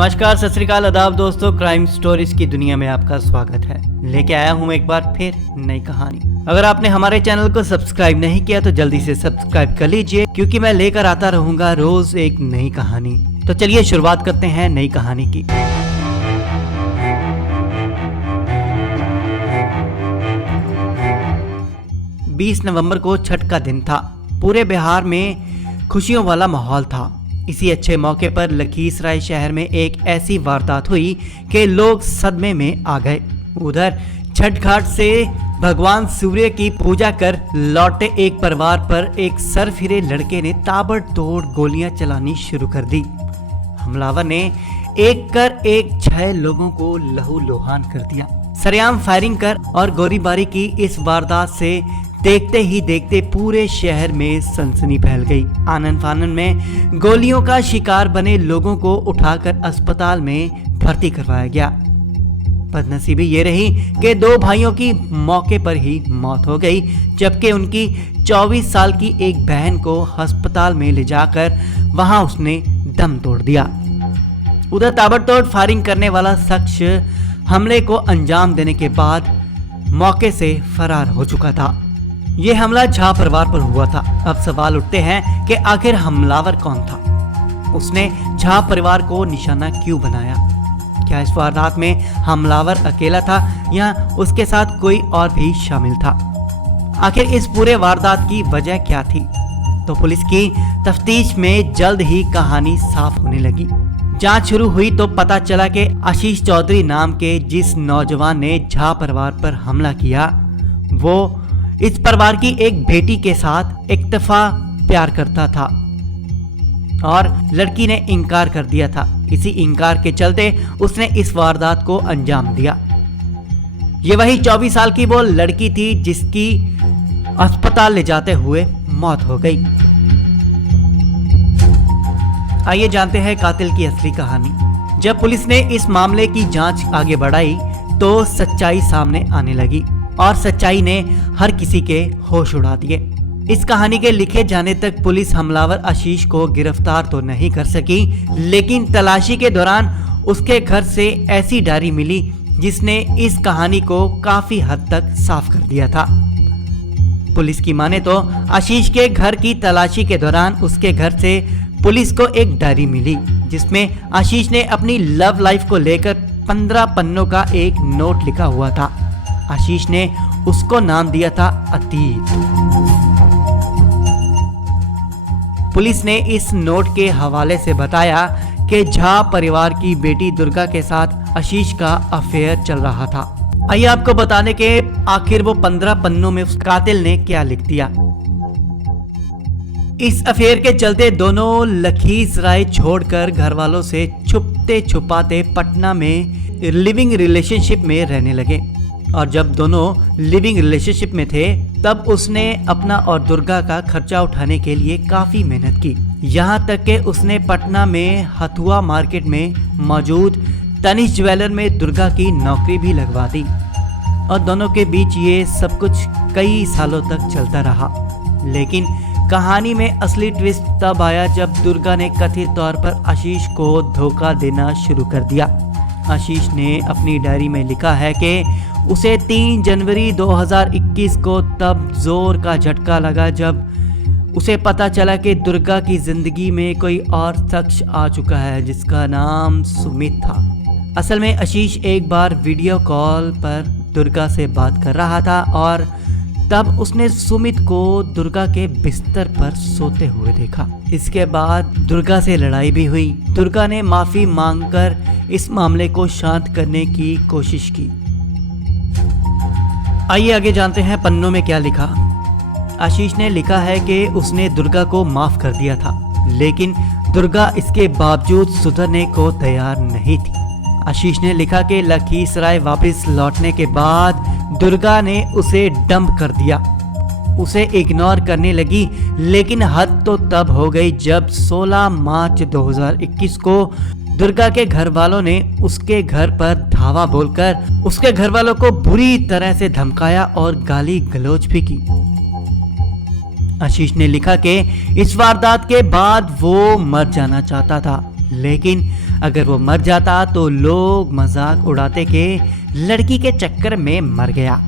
नमस्कार, सत श्री अकाल, आदाब दोस्तों। क्राइम स्टोरीज की दुनिया में आपका स्वागत है। लेके आया हूँ एक बार फिर नई कहानी। अगर आपने हमारे चैनल को सब्सक्राइब नहीं किया तो जल्दी से सब्सक्राइब कर लीजिए, क्योंकि मैं लेकर आता रहूंगा रोज एक नई कहानी। तो चलिए शुरुआत करते हैं नई कहानी की। बीस नवंबर को छठ का दिन था। पूरे बिहार में खुशियों वाला माहौल था। इसी अच्छे मौके पर लखीसराय शहर में एक ऐसी वारदात हुई कि लोग सदमे में आ गए। उधर छठ घाट से भगवान सूर्य की पूजा कर लौटे एक परिवार पर एक सरफिरे लड़के ने ताबड़तोड़ गोलियां चलानी शुरू कर दी। हमलावर ने एक कर एक 6 लोगों को लहूलुहान कर दिया। सरेआम फायरिंग कर और गोलीबारी की इस वारदात से देखते ही देखते पूरे शहर में सनसनी फैल गई। आनन फानन में गोलियों का शिकार बने लोगों को उठाकर अस्पताल में भर्ती करवाया गया। बदनसीबी ये रही कि 2 भाइयों की मौके पर ही मौत हो गई, जबकि उनकी 24 साल की एक बहन को अस्पताल में ले जाकर वहां उसने दम तोड़ दिया। उधर ताबड़तोड़ फायरिंग करने वाला शख्स हमले को अंजाम देने के बाद मौके से फरार हो चुका था। यह हमला झा परिवार पर हुआ था। अब सवाल उठते हैं कि आखिर हमलावर कौन था? उसने झा परिवार को निशाना क्यों बनाया? क्या इस वारदात में हमलावर अकेला था या उसके साथ कोई और भी शामिल था? आखिर इस पूरे वारदात की वजह क्या थी? तो पुलिस की तफ्तीश में जल्द ही कहानी साफ होने लगी। जांच शुरू हुई तो पता चला कि आशीष चौधरी नाम के जिस नौजवान ने झा परिवार पर हमला किया, वो इस परिवार की एक बेटी के साथ एकतफा प्यार करता था और लड़की ने इनकार कर दिया था। इसी इनकार के चलते उसने इस वारदात को अंजाम दिया। ये वही 24 साल की वो लड़की थी जिसकी अस्पताल ले जाते हुए मौत हो गई। आइए जानते हैं कातिल की असली कहानी। जब पुलिस ने इस मामले की जांच आगे बढ़ाई तो सच्चाई सामने आने लगी और सच्चाई ने हर किसी के होश उड़ा दिए। इस कहानी के लिखे जाने तक पुलिस हमलावर आशीष को गिरफ्तार तो नहीं कर सकी, लेकिन तलाशी के दौरान उसके घर से ऐसी डायरी मिली जिसने इस कहानी को काफी हद तक साफ कर दिया था। पुलिस की माने तो आशीष के घर की तलाशी के दौरान उसके घर से पुलिस को एक डायरी मिली जिसमें आशीष ने अपनी लव लाइफ को लेकर 15 पन्नों का एक नोट लिखा हुआ था। आशीष ने उसको नाम दिया था अतीत। पुलिस ने इस नोट के हवाले से बताया कि झा परिवार की बेटी दुर्गा के साथ आशीष का अफेयर चल रहा था। आइए आपको बताने के आखिर वो 15 पन्नों में उस कातिल ने क्या लिख दिया। इस अफेयर के चलते दोनों लखीसराय छोड़कर घर वालों से छुपते छुपाते पटना में लिविंग रिलेशनशिप में रहने लगे। और जब दोनों लिविंग रिलेशनशिप में थे तब उसने अपना और दुर्गा का खर्चा उठाने के लिए काफी मेहनत की। यहाँ तक कि उसने पटना में हथुआ मार्केट में मौजूद तनिष्क ज्वेलर में दुर्गा की नौकरी भी लगवा दी। और दोनों के बीच ये सब कुछ कई सालों तक चलता रहा। लेकिन कहानी में असली ट्विस्ट तब आया जब दुर्गा ने कथित तौर पर आशीष को धोखा देना शुरू कर दिया। आशीष ने अपनी डायरी में लिखा है कि उसे 3 जनवरी 2021 को तब जोर का झटका लगा जब उसे पता चला कि दुर्गा की जिंदगी में कोई और शख्स आ चुका है जिसका नाम सुमित था। असल में आशीष एक बार वीडियो कॉल पर दुर्गा से बात कर रहा था और तब उसने सुमित को दुर्गा के बिस्तर पर सोते हुए देखा। इसके बाद दुर्गा से लड़ाई भी हुई। दुर्गा ने माफी मांगकर इस मामले को शांत करने की कोशिश की। आइए आगे जानते हैं पन्नों में क्या लिखा। आशीष ने लिखा है कि उसने दुर्गा को माफ कर दिया था, लेकिन दुर्गा इसके बावजूद सुधरने को तैयार नहीं थी। आशीष ने लिखा कि लखीसराय वापस लौटने के बाद दुर्गा ने उसे डंप कर दिया। उसे इग्नोर करने लगी, लेकिन हद तो तब हो गई जब 16 मार्च 2021 को दुर्गा के घर वालों ने उसके घर पर धावा बोलकर उसके घर वालों को बुरी तरह से धमकाया और गाली गलौज भी की। आशीष ने लिखा कि इस वारदात के बाद वो मर जाना चाहता था, लेकिन अगर वो मर जाता तो लोग मजाक उड़ाते कि लड़की के चक्कर में मर गया।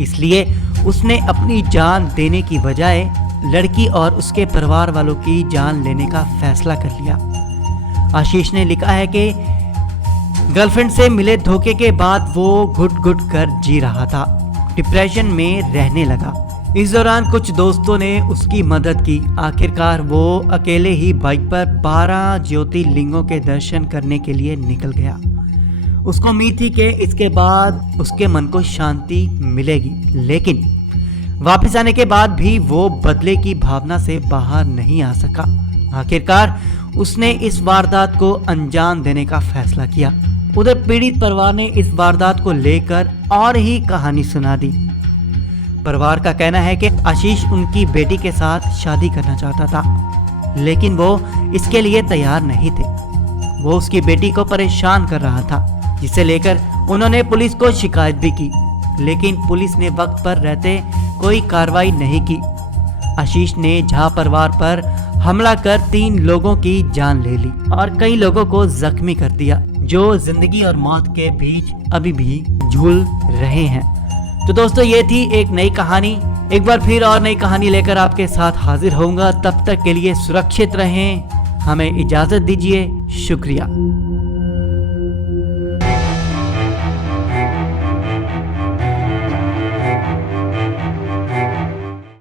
इसलिए उसने अपनी जान देने की बजाय लड़की और उसके परिवार वालों की जान लेने का फैसला कर लिया। आशीष ने लिखा है कि गर्लफ्रेंड से मिले धोखे के बाद वो घुट घुट कर जी रहा था, डिप्रेशन में रहने लगा। इस दौरान कुछ दोस्तों ने उसकी मदद की। आखिरकार वो अकेले ही बाइक पर 12 ज्योतिर्लिंगों के दर्शन करने के लिए निकल गया। उसको उम्मीद थी कि इसके बाद उसके मन को शांति मिलेगी, लेकिन वापस आने के बाद भी वो बदले की भावना से बाहर नहीं आ सका। आखिरकार उसने इस वारदात को अंजाम देने का फैसला किया। उधर पीड़ित परिवार ने इस वारदात को लेकर और ही कहानी सुना दी। परिवार का कहना है कि आशीष उनकी बेटी के साथ शादी करना चाहता था, लेकिन वो इसके लिए तैयार नहीं थे। वो उसकी बेटी को परेशान कर रहा था, जिसे लेकर उन्होंने पुलिस को शिकायत भी की, लेकिन पुलिस ने वक्त पर रहते कोई कार्रवाई नहीं की। आशीष ने झा परिवार पर हमला कर 3 लोगों की जान ले ली और कई लोगों को जख्मी कर दिया, जो जिंदगी और मौत के बीच अभी भी झूल रहे हैं। तो दोस्तों, ये थी एक नई कहानी। एक बार फिर और नई कहानी लेकर आपके साथ हाजिर होऊंगा। तब तक के लिए सुरक्षित रहें, हमें इजाजत दीजिए। शुक्रिया।